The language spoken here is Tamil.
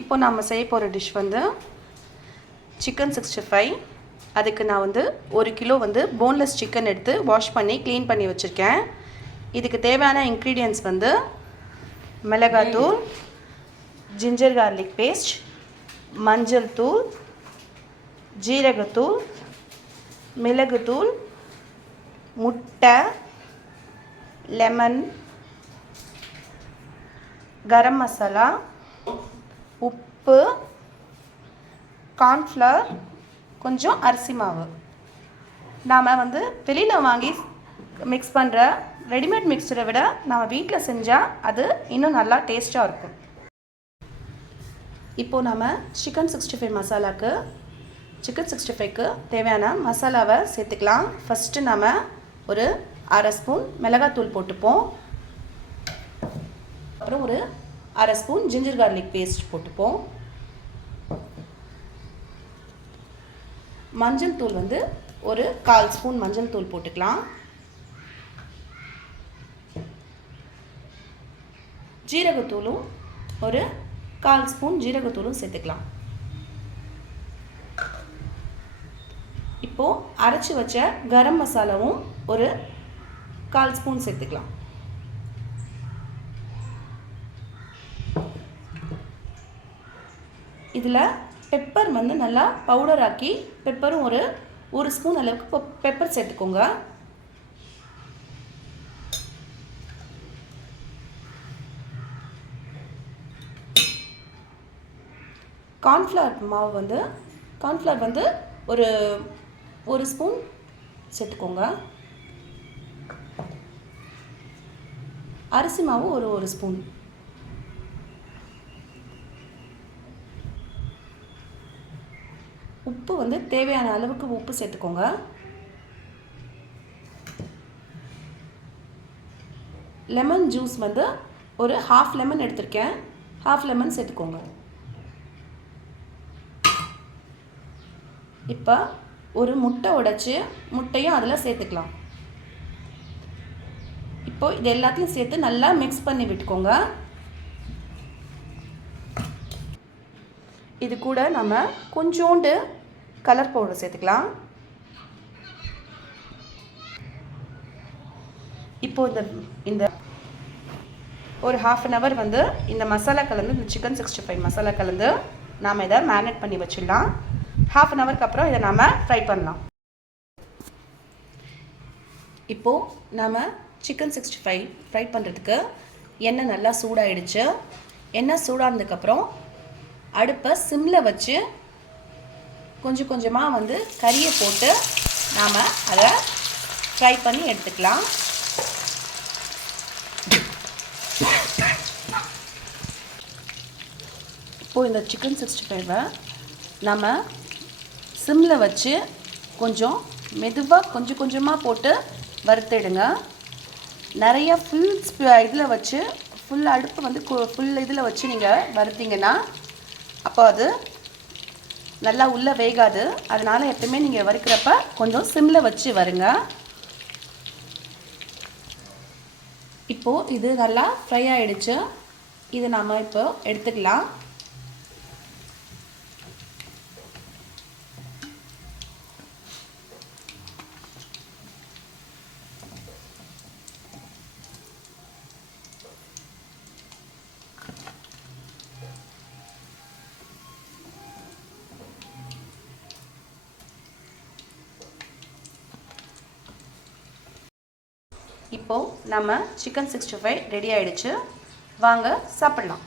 இப்போ நாம் செய்ய போகிற டிஷ் வந்து சிக்கன் 65. அதுக்கு நான் வந்து 1 கிலோ வந்து போன்லெஸ் சிக்கன் எடுத்து வாஷ் பண்ணி க்ளீன் பண்ணி வச்சுருக்கேன். இதுக்கு தேவையான இன்க்ரீடியன்ட்ஸ் வந்து மிளகாத்தூள், ஜிஞ்சர் கார்லிக் பேஸ்ட், மஞ்சள் தூள், ஜீரகத்தூள், மிளகுத்தூள், முட்டை, லெமன், கரம் மசாலா, உப்பு, கார்ன்ஃப்ளவர், கொஞ்சம் அரிசி மாவு. நாம் வந்து வெளியில் வாங்கி மிக்ஸ் பண்ணுற ரெடிமேட் மிக்சரை விட நாம் வீட்டில் செஞ்சால் அது இன்னும் நல்லா டேஸ்ட்டாக இருக்கும். இப்போது நாம் சிக்கன் 65 மசாலாவுக்கு சிக்கன் 65க்கு தேவையான மசாலாவை சேர்த்துக்கலாம். ஃபஸ்ட்டு நாம் ஒரு அரை ஸ்பூன் மிளகாத்தூள் போட்டுப்போம். அப்புறம் ஒரு அரை ஸ்பூன் ஜிஞ்சர் கார்லிக் பேஸ்ட் போட்டுப்போம். மஞ்சள் தூள் வந்து ஒரு 1/4 ஸ்பூன் மஞ்சள் தூள் போட்டுக்கலாம். ஜீரகத்தூளும் ஒரு 1/4 ஸ்பூன் ஜீரகத்தூளும் சேர்த்துக்கலாம். இப்போது அரைச்சி வச்ச கரம் மசாலாவும் ஒரு 1/4 ஸ்பூன் சேர்த்துக்கலாம். இதில் பெப்பர் வந்து நல்லா பவுடர் ஆக்கி பெப்பரும் ஒரு ஸ்பூன் அளவுக்கு பெப்பர் சேர்த்துக்கோங்க. கார்ன்ஃப்ளவர் வந்து ஒரு ஸ்பூன் சேர்த்துக்கோங்க. அரிசி மாவு ஒரு ஸ்பூன். உப்பு வந்து தேவையான அளவுக்கு உப்பு சேர்த்துக்கோங்க. லெமன் ஜூஸ் வந்து ஒரு 1/2 லெமன் எடுத்திருக்கேன். 1/2 லெமன் சேர்த்துக்கோங்க. இப்போ ஒரு முட்டை உடைச்சி முட்டையும் அதில் சேர்த்துக்கலாம். இப்போ இது எல்லாத்தையும் சேர்த்து நல்லா மிக்ஸ் பண்ணி விட்டுக்கோங்க. இது கூட நம்ம கொஞ்சோண்டு கலர் பவுடர் சேர்த்துக்கலாம். இப்போது இந்த ஒரு 1/2 an hour வந்து இந்த மசாலா கலந்து இந்த சிக்கன் 65 மசாலா கலந்து நாம் இதை மேரினேட் பண்ணி வச்சிடலாம். 1/2 an hourக்கு அப்புறம் இதை நாம் ஃப்ரை பண்ணலாம். இப்போது நாம் சிக்கன் 65 ஃப்ரை பண்ணுறதுக்கு எண்ணெய் நல்லா சூடாகிடுச்சு. எண்ணெய் சூடானதுக்கப்புறம் அடுப்பை சிம்மில் வச்சு கொஞ்சம் கொஞ்சமாக வந்து கறியை போட்டு நாம் அதை ஃப்ரை பண்ணி எடுத்துக்கலாம். இப்போது இந்த சிக்கன் 65 நம்ம சிம்மில் வச்சு கொஞ்சம் மெதுவாக கொஞ்சம் கொஞ்சமாக போட்டு வறுத்துடுங்க. நிறைய இதில் வச்சு ஃபுல் அடுப்பு வந்து ஃபுல் இதில் வச்சு நீங்கள் வறுத்தீங்கன்னா அப்போ அது நல்லா உள்ளே வேகாது. அதனால் எப்பவுமே நீங்கள் வறுக்கிறப்ப கொஞ்சம் சிம்மில் வச்சு வருங்க. இப்போது இது நல்லா ஃப்ரை ஆகிடுச்சு. இது நாம் இப்போ எடுத்துக்கலாம். இப்போது நம்ம சிக்கன் 65 ரெடி ஆகிடுச்சு. வாங்க சாப்பிட்லாம்.